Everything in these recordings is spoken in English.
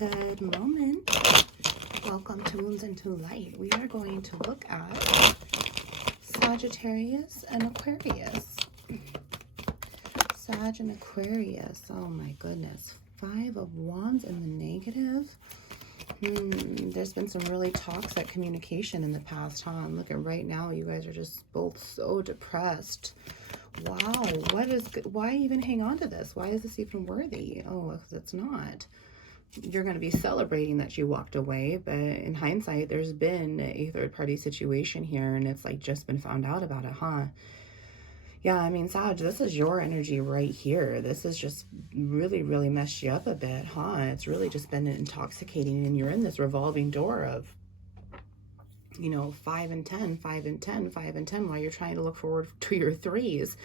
Good moment. Welcome to Wounds into Light. We are going to look at Sagittarius and Aquarius. Sag and Aquarius. Oh my goodness. 5 of Wands in the negative. There's been some really toxic communication in the past, huh? And look at right now, you guys are just both so depressed. Wow, why even hang on to this? Why is this even worthy? Oh, it's not. You're going to be celebrating that you walked away, but in hindsight, there's been a third-party situation here, and it's like just been found out about it, huh? Yeah, I mean, Sag, this is your energy right here. This has just really, really messed you up a bit, huh? It's really just been intoxicating, and you're in this revolving door of, you know, 5 and 10, 5 and 10, 5 and 10, while you're trying to look forward to your 3s.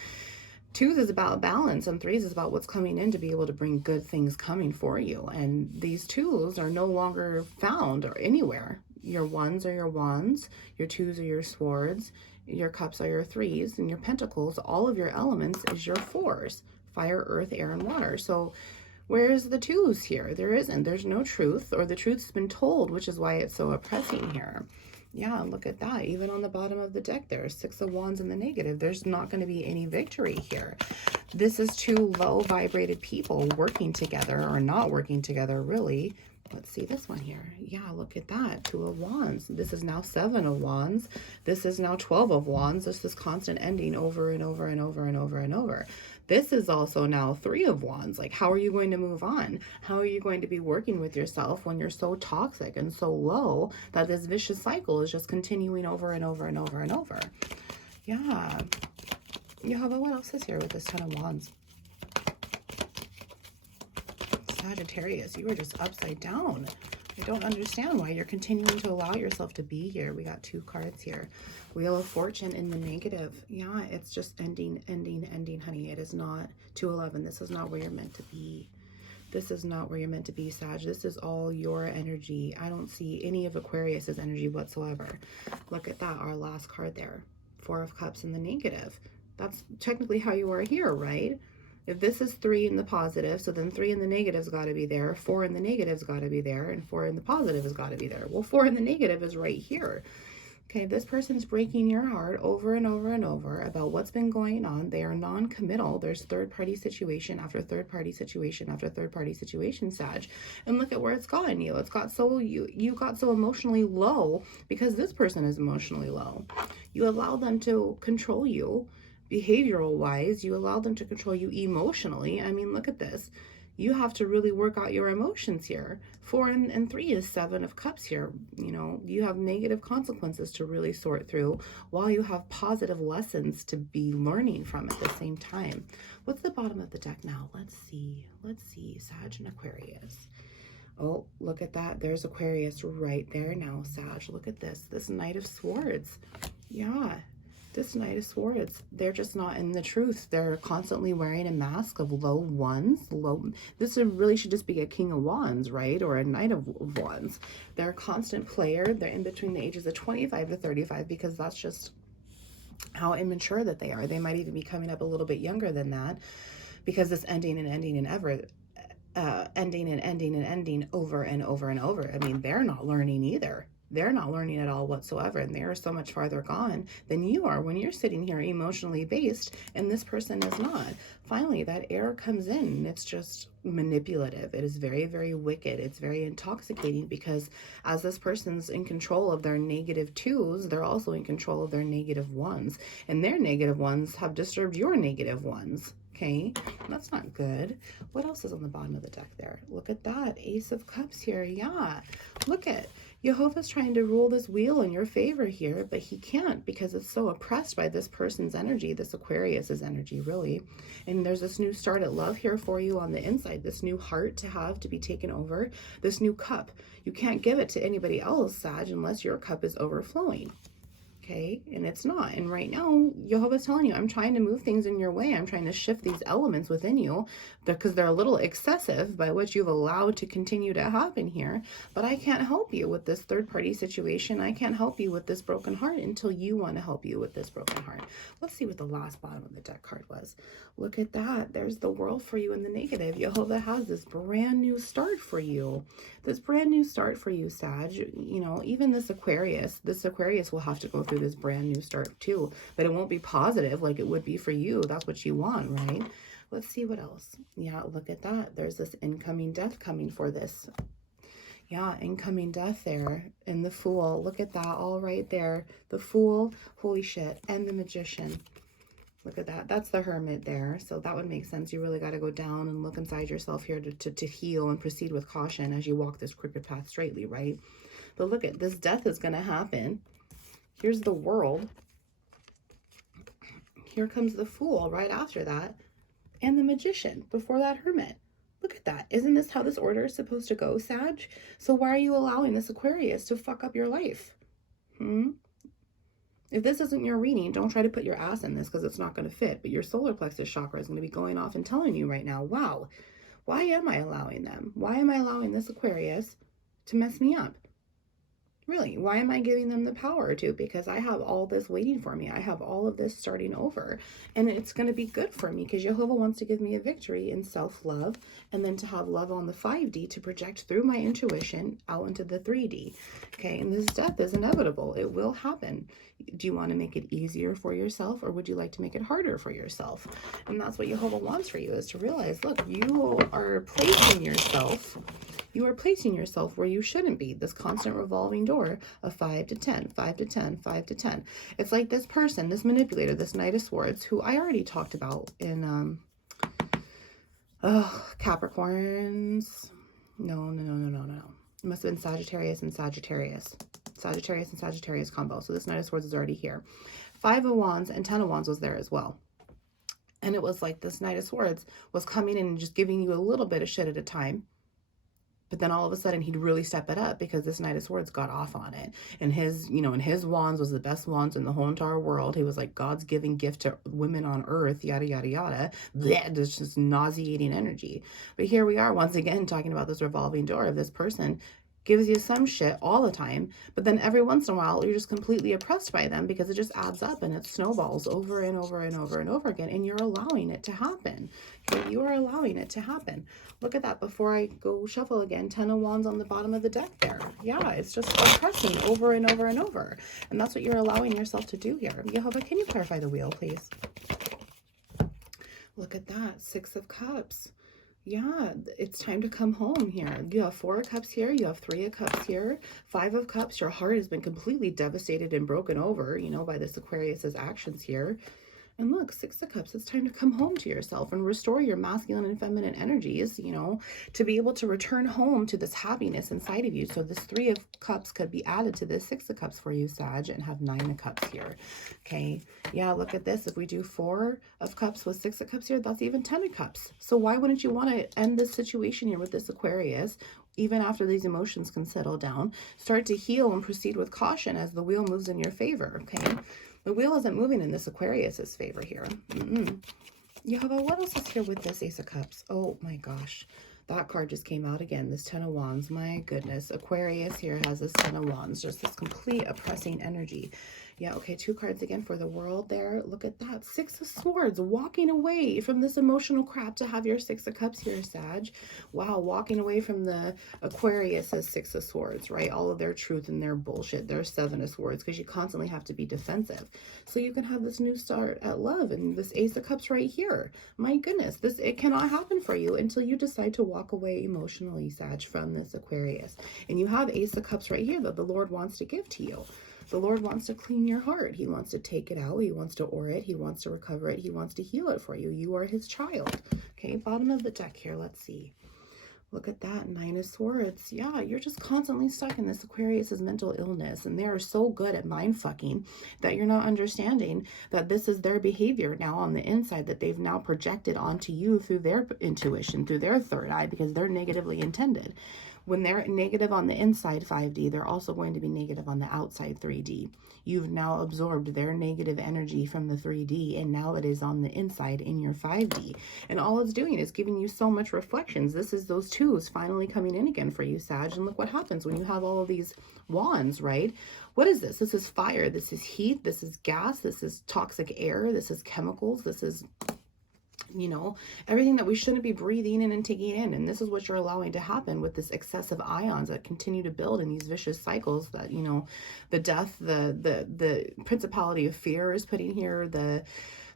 2s is about balance, and 3s is about what's coming in to be able to bring good things coming for you. And these 2s are no longer found or anywhere. Your 1s are your wands, your 2s are your swords, your cups are your 3s, and your pentacles, all of your elements is your 4s. Fire, earth, air, and water. So where's the 2s here? There isn't. There's no truth, or the truth's been told, which is why it's so oppressing here. Yeah, look at that. Even on the bottom of the deck, there's 6 of Wands in the negative. There's not going to be any victory here. This is 2 low vibrated people working together, or not working together, really. Let's see this one here. Yeah, look at that. 2 of Wands. This is now 7 of Wands. This is now 12 of Wands. This is constant ending over and over and over and over and over. This is also now 3 of Wands. Like, how are you going to move on? How are you going to be working with yourself when you're so toxic and so low that this vicious cycle is just continuing over and over and over and over? Yeah. Yeah, but what else is here with this 10 of Wands? Sagittarius, you are just upside down. I don't understand why you're continuing to allow yourself to be here. We got 2 cards here. Wheel of Fortune in the negative. Yeah, it's just ending, ending, ending, honey. It is not 211. This is not where you're meant to be. This is not where you're meant to be, Sag. This is all your energy. I don't see any of Aquarius's energy whatsoever. Look at that, our last card there. 4 of Cups in the negative. That's technically how you are here, right? If this is 3 in the positive, so then 3 in the negative's got to be there, 4 in the negative's got to be there, and 4 in the positive has got to be there. Well, 4 in the negative is right here. Okay, this person's breaking your heart over and over and over about what's been going on. They are non-committal. There's third-party situation after third-party situation after third-party situation, Sag. And look at where it's gotten you. It's got so, you got so emotionally low because this person is emotionally low. You allow them to control you. Behavioral wise, you allow them to control you emotionally. I mean, look at this. You have to really work out your emotions here. 4 and 3 is 7 of Cups here. You know, you have negative consequences to really sort through while you have positive lessons to be learning from at the same time. What's the bottom of the deck now? Let's see. Let's see. Sag and Aquarius. Oh, look at that. There's Aquarius right there now, Sag. Look at this. This Knight of Swords. Yeah. This Knight of Swords, they're just not in the truth. They're constantly wearing a mask of low ones. This really should just be a King of Wands, right? Or a Knight of Wands. They're a constant player. They're in between the ages of 25 to 35 because that's just how immature that they are. They might even be coming up a little bit younger than that because this ending and ending and ever... ending and ending and ending over and over and over. I mean, they're not learning either. They're not learning at all whatsoever, and they're so much farther gone than you are when you're sitting here emotionally based, and this person is not. Finally, that air comes in, and it's just manipulative. It is very, very wicked. It's very intoxicating because as this person's in control of their negative 2s, they're also in control of their negative 1s, and their negative 1s have disturbed your negative 1s. Okay, that's not good. What else is on the bottom of the deck there? Look at that. Ace of Cups here. Yeah, look at Jehovah's trying to rule this wheel in your favor here, but he can't because it's so oppressed by this person's energy, this Aquarius's energy, really. And there's this new start at love here for you on the inside, this new heart to have to be taken over, this new cup. You can't give it to anybody else, Sag, unless your cup is overflowing. Okay, and it's not. And right now, Jehovah's telling you, I'm trying to move things in your way. I'm trying to shift these elements within you because they're a little excessive by what you've allowed to continue to happen here. But I can't help you with this third-party situation. I can't help you with this broken heart until you want to help you with this broken heart. Let's see what the last bottom of the deck card was. Look at that. There's the world for you in the negative. Jehovah has this brand new start for you. This brand new start for you, Sag. You know, even this Aquarius will have to go through this brand new start too, but it won't be positive like it would be for you. That's what you want, right? Let's see what else. Yeah, look at that. There's this incoming death coming for this. Yeah, incoming death there. And the Fool. Look at that all right there. The Fool. Holy shit. And the Magician. Look at that. That's the Hermit there. So that would make sense. You really got to go down and look inside yourself here to heal and proceed with caution as you walk this crooked path straightly, right? But look at this. Death is going to happen. Here's the World. Here comes the Fool right after that. And the Magician before that Hermit. Look at that. Isn't this how this order is supposed to go, Sag? So why are you allowing this Aquarius to fuck up your life? If this isn't your reading, don't try to put your ass in this because it's not going to fit. But your solar plexus chakra is going to be going off and telling you right now, wow, why am I allowing them? Why am I allowing this Aquarius to mess me up? Really, why am I giving them the power to? Because I have all this waiting for me. I have all of this starting over. And it's going to be good for me because Jehovah wants to give me a victory in self-love and then to have love on the 5D to project through my intuition out into the 3D. Okay, and this death is inevitable. It will happen. Do you want to make it easier for yourself or would you like to make it harder for yourself? And that's what Jehovah wants for you, is to realize, look, you are placing yourself where you shouldn't be. This constant revolving door of 5 to 10, 5 to 10, 5 to 10. It's like this person, this manipulator, this Knight of Swords, who I already talked about in Capricorns. No. It must have been Sagittarius and Sagittarius. Sagittarius and Sagittarius combo. So this Knight of Swords is already here. 5 of Wands and 10 of Wands was there as well. And it was like this Knight of Swords was coming in and just giving you a little bit of shit at a time. But then all of a sudden he'd really step it up because this Knight of Swords got off on it. And his, you know, and his wands was the best wands in the whole entire world. He was like God's giving gift to women on earth, yada, yada, yada. Blech, it's just nauseating energy. But here we are once again talking about this revolving door of this person gives you some shit all the time, but then every once in a while you're just completely oppressed by them because it just adds up and it snowballs over and over and over and over again, and you're allowing it to happen. Okay, you are allowing it to happen. Look at that. Before I go shuffle again, 10 of Wands on the bottom of the deck there. Yeah, it's just oppressing over and over and over, and that's what you're allowing yourself to do here. Jehovah, can you clarify the wheel, please? Look at that. 6 of Cups. Yeah, it's time to come home here. You have 4 of Cups here. You have 3 of Cups here. 5 of Cups. Your heart has been completely devastated and broken over, you know, by this Aquarius's actions here. And look, 6 of Cups, it's time to come home to yourself and restore your masculine and feminine energies, you know, to be able to return home to this happiness inside of you. So this 3 of Cups could be added to this 6 of Cups for you, Sag, and have 9 of Cups here. Okay, yeah, look at this. If we do 4 of Cups with 6 of Cups here, that's even 10 of Cups. So why wouldn't you want to end this situation here with this Aquarius? Even after these emotions can settle down, start to heal and proceed with caution as the wheel moves in your favor, okay? The wheel isn't moving in this Aquarius's favor here. Jehovah, what else is here with this Ace of Cups? Oh my gosh. That card just came out again. This 10 of Wands. My goodness. Aquarius here has this 10 of Wands. Just this complete oppressing energy. Yeah, okay. 2 cards again for the World there. Look at that. 6 of Swords. Walking away from this emotional crap to have your 6 of Cups here, Sag. Wow. Walking away from the Aquarius's 6 of Swords, right? All of their truth and their bullshit. Their 7 of Swords, because you constantly have to be defensive. So you can have this new start at love and this Ace of Cups right here. My goodness. It cannot happen for you until you decide to walk away emotionally, Sag, from this Aquarius. And you have Ace of Cups right here that the Lord wants to give to you. The Lord wants to clean your heart. He wants to take it out. He wants to ore it. He wants to recover it. He wants to heal it for you. You are his child. Okay, bottom of the deck here. Let's see. Look at that, Nine of Swords. Yeah, you're just constantly stuck in this Aquarius's mental illness, and they are so good at mind fucking that you're not understanding that this is their behavior now on the inside that they've now projected onto you through their intuition, through their third eye, because they're negatively intended. When they're negative on the inside 5D, they're also going to be negative on the outside 3D. You've now absorbed their negative energy from the 3D, and now it is on the inside in your 5D. And all it's doing is giving you so much reflections. This is those twos finally coming in again for you, Sag. And look what happens when you have all of these wands, right? What is this? This is fire. This is heat. This is gas. This is toxic air. This is chemicals. This is, you know, everything that we shouldn't be breathing in and taking in. And this is what you're allowing to happen with this excessive ions that continue to build in these vicious cycles that, you know, the death, the principality of fear is putting here, the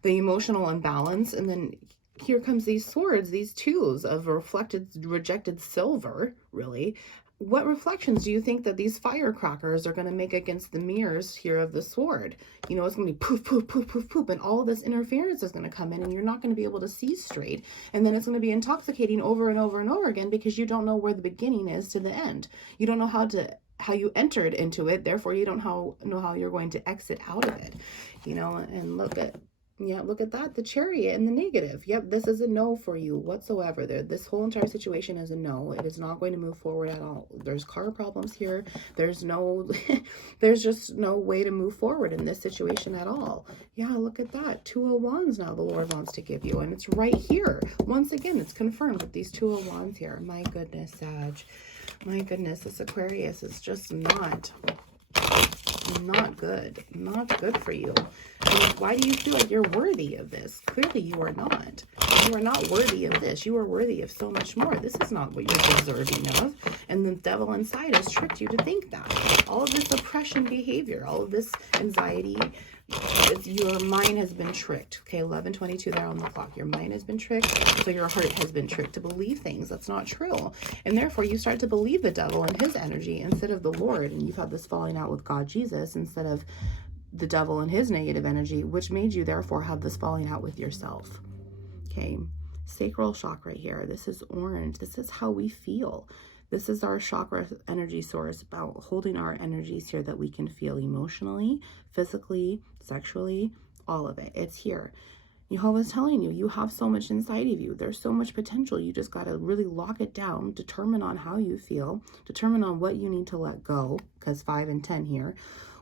emotional imbalance. And then here comes these swords, these twos of rejected silver, really. What reflections do you think that these firecrackers are going to make against the mirrors here of the sword? You know, it's going to be poof, poof, poof, poof, poof, and all of this interference is going to come in, and you're not going to be able to see straight. And then it's going to be intoxicating over and over and over again because you don't know where the beginning is to the end. You don't know how you entered into it, therefore you don't know how you're going to exit out of it. You know, and look at that, the Chariot and the negative. Yep, this is a no for you whatsoever. This whole entire situation is a no. It is not going to move forward at all. There's car problems here. There's there's just no way to move forward in this situation at all. Yeah, look at that. Two of Wands now the Lord wants to give you, and it's right here. Once again, it's confirmed with these Two of Wands here. My goodness, Sag. My goodness, this Aquarius is just not good. Not good for you. And why do you feel like you're worthy of this? Clearly you are not. You are not worthy of this. You are worthy of so much more. This is not what you're deserving of. And the devil inside has tricked you to think that. All of this oppression behavior, all of this anxiety, your mind has been tricked. Okay, 11:22 there on the clock. Your mind has been tricked, so your heart has been tricked to believe things that's not true. And therefore you start to believe the devil and his energy instead of the Lord. And you've had this falling out with God Jesus instead of the devil and his negative energy, which made you therefore have this falling out with yourself. Okay, sacral chakra here. This is orange. This is how we feel. This is our chakra energy source, about holding our energies here that we can feel emotionally, physically, sexually, all of it. It's here. Jehovah's telling you, you have so much inside of you. There's so much potential. You just got to really lock it down, determine on how you feel, determine on what you need to let go, because 5 and 10 here.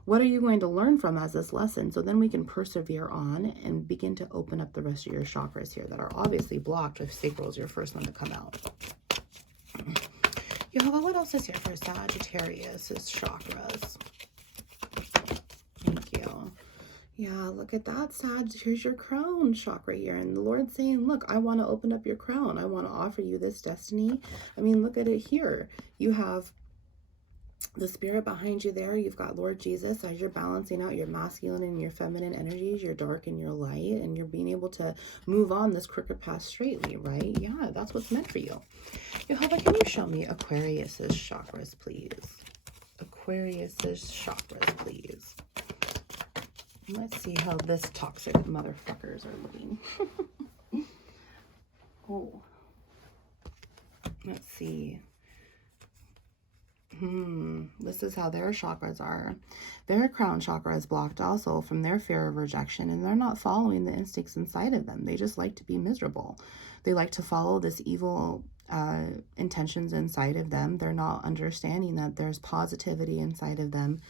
What are you going to learn from as this lesson? So then we can persevere on and begin to open up the rest of your chakras here that are obviously blocked if sacral is your first one to come out. Jehovah, what else is here for Sagittarius' chakras? Thank you. Yeah, look at that, Sag. Here's your crown chakra here. And the Lord's saying, look, I want to open up your crown. I want to offer you this destiny. I mean, look at it here. You have the spirit behind you there. You've got Lord Jesus as you're balancing out your masculine and your feminine energies, your dark and your light, and you're being able to move on this crooked path straightly, right? Yeah, that's what's meant for you. Jehovah, can you show me Aquarius's chakras, please? Aquarius's chakras, please. Let's see how this toxic motherfuckers are looking. Oh. Let's see. This is how their chakras are. Their crown chakra is blocked also from their fear of rejection, and they're not following the instincts inside of them. They just like to be miserable. They like to follow this evil intentions inside of them. They're not understanding that there's positivity inside of them.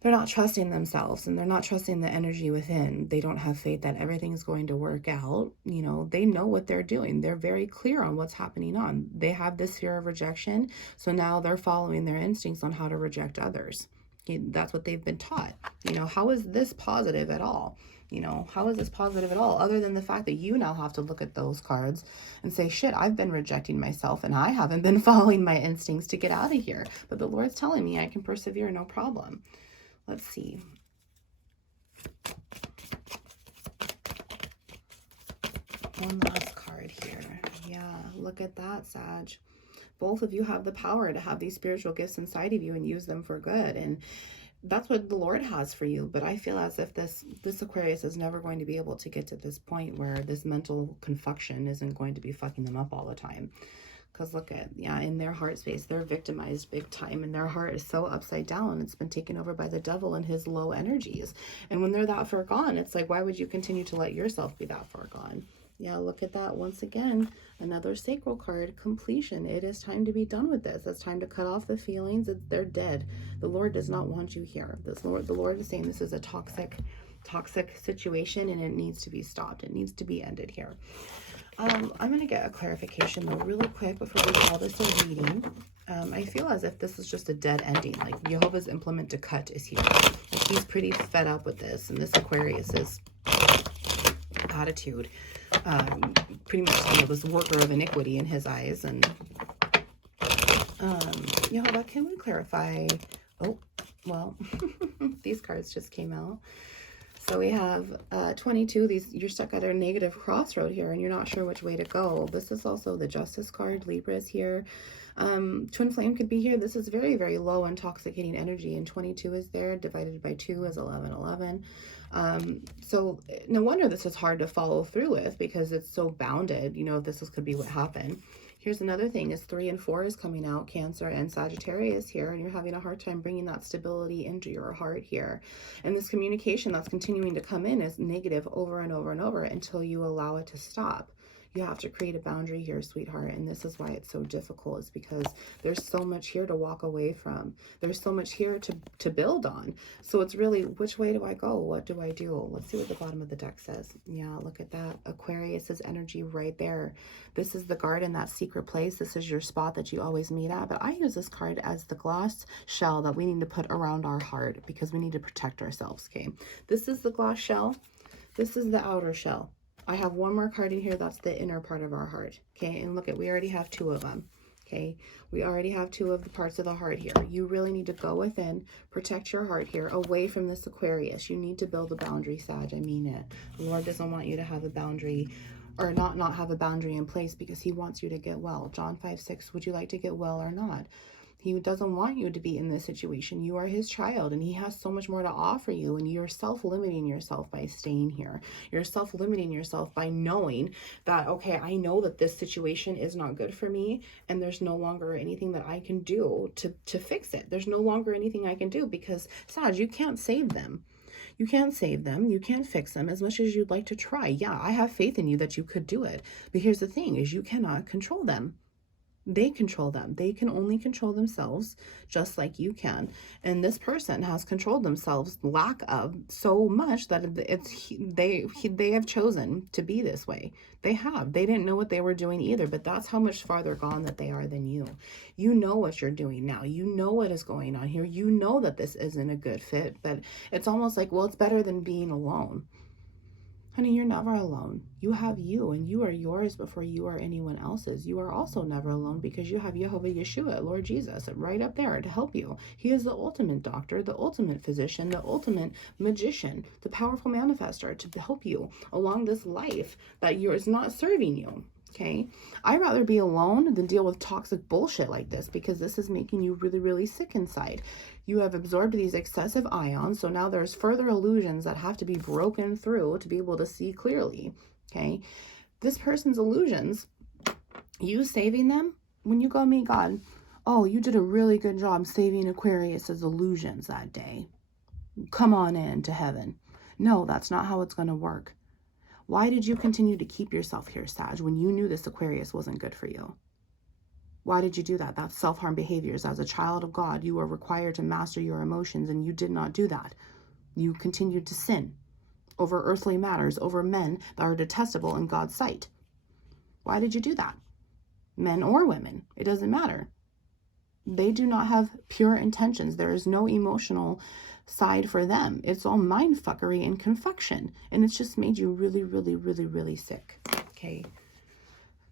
They're not trusting themselves, and they're not trusting the energy within. They don't have faith that everything's going to work out. You know, they know what they're doing. They're very clear on what's happening on. They have this fear of rejection, so now they're following their instincts on how to reject others. That's what they've been taught. You know, how is this positive at all? You know, how is this positive at all? Other than the fact that you now have to look at those cards and say, shit, I've been rejecting myself and I haven't been following my instincts to get out of here. But the Lord's telling me I can persevere, no problem. Let's see. One last card here. Yeah, look at that, Sag. Both of you have the power to have these spiritual gifts inside of you and use them for good. And that's what the Lord has for you. But I feel as if this Aquarius is never going to be able to get to this point where this mental confusion isn't going to be fucking them up all the time. because look at, yeah, in their heart space, they're victimized big time, and their heart is so upside down. It's been taken over by the devil and his low energies. And when they're that far gone, it's like, why would you continue to let yourself be that far gone? Yeah, look at that. Once again, another sacral card, completion. It is time to be done with this. It's time to cut off the feelings. They're dead. The Lord does not want you here. The Lord is saying this is a toxic situation, and it needs to be stopped. It needs to be ended here. I'm going to get a clarification though really quick before we call this a reading. I feel as if this is just a dead ending. Like Jehovah's implement to cut is here. Like he's pretty fed up with this, and this Aquarius's attitude, pretty much, you know, this worker of iniquity in his eyes. And Jehovah, can we clarify? Oh, well, these cards just came out. So we have 22. You're stuck at a negative crossroad here, and you're not sure which way to go. This is also the Justice card. Libra is here. Twin flame could be here. This is very, very low intoxicating energy, and 22 is there. Divided by 2 is 11. So no wonder this is hard to follow through with, because it's so bounded. You know, could be what happened. Here's another thing, is 3 and 4 is coming out, Cancer and Sagittarius here, and you're having a hard time bringing that stability into your heart here. And this communication that's continuing to come in is negative over and over and over until you allow it to stop. You have to create a boundary here, sweetheart, and this is why it's so difficult, is because there's so much here to walk away from. There's so much here to build on. So it's really, which way do I go? What do I do? Let's see what the bottom of the deck says. Yeah, look at that. Aquarius's energy right there. This is the garden, that secret place. This is your spot that you always meet at. But I use this card as the glass shell that we need to put around our heart, because we need to protect ourselves, okay? This is the glass shell. This is the outer shell. I have one more card in here. That's the inner part of our heart. Okay. And look at, we already have 2 of them. Okay. We already have 2 of the parts of the heart here. You really need to go within, protect your heart here, away from this Aquarius. You need to build a boundary, Sag. I mean it. The Lord doesn't want you to have a boundary, or not have a boundary in place, because he wants you to get well. John 5:6, would you like to get well or not? He doesn't want you to be in this situation. You are his child, and he has so much more to offer you, and you're self-limiting yourself by staying here. You're self-limiting yourself by knowing that, okay, I know that this situation is not good for me, and there's no longer anything that I can do to fix it. There's no longer anything I can do, because, Sag, you can't save them. You can't save them. You can't fix them as much as you'd like to try. Yeah, I have faith in you that you could do it. But here's the thing, is you cannot control them. They control them. They can only control themselves, just like you can. And this person has controlled themselves, lack of, so much that they have chosen to be this way. They have. They didn't know what they were doing either, but that's how much farther gone that they are than you. You know what you're doing now. You know what is going on here. You know that this isn't a good fit, but it's almost like, well, it's better than being alone. Honey, you're never alone. You have you, and you are yours before you are anyone else's. You are also never alone, because you have Jehovah Yeshua, Lord Jesus, right up there to help you. He is the ultimate doctor, the ultimate physician, the ultimate magician, the powerful manifestor to help you along this life that is not serving you. Okay, I'd rather be alone than deal with toxic bullshit like this, because this is making you really, really sick inside. You have absorbed these excessive ions, so now there's further illusions that have to be broken through to be able to see clearly. Okay, this person's illusions, you saving them, when you go meet God, oh, you did a really good job saving Aquarius's illusions that day. Come on into heaven. No, that's not how it's going to work. Why did you continue to keep yourself here, Sag, when you knew this Aquarius wasn't good for you? Why did you do that? That's self-harm behaviors. As a child of God, you are required to master your emotions, and you did not do that. You continued to sin over earthly matters, over men that are detestable in God's sight. Why did you do that? Men or women, it doesn't matter. They do not have pure intentions. There is no emotional side for them. It's all mind fuckery and confuction, and it's just made you really, really, really, really sick. Okay,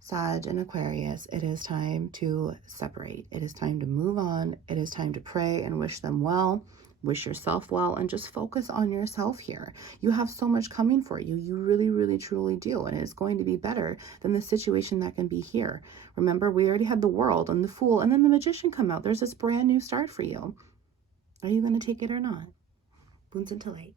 Sag and Aquarius, it is time to separate. It is time to move on. It is time to pray and wish them well, wish yourself well, and just focus on yourself here. You have so much coming for you. You really, really, truly do, and it's going to be better than the situation that can be here. Remember, we already had the World and the Fool, and then the Magician come out. There's this brand new start for you. Are you going to take it or not? Wounds into light.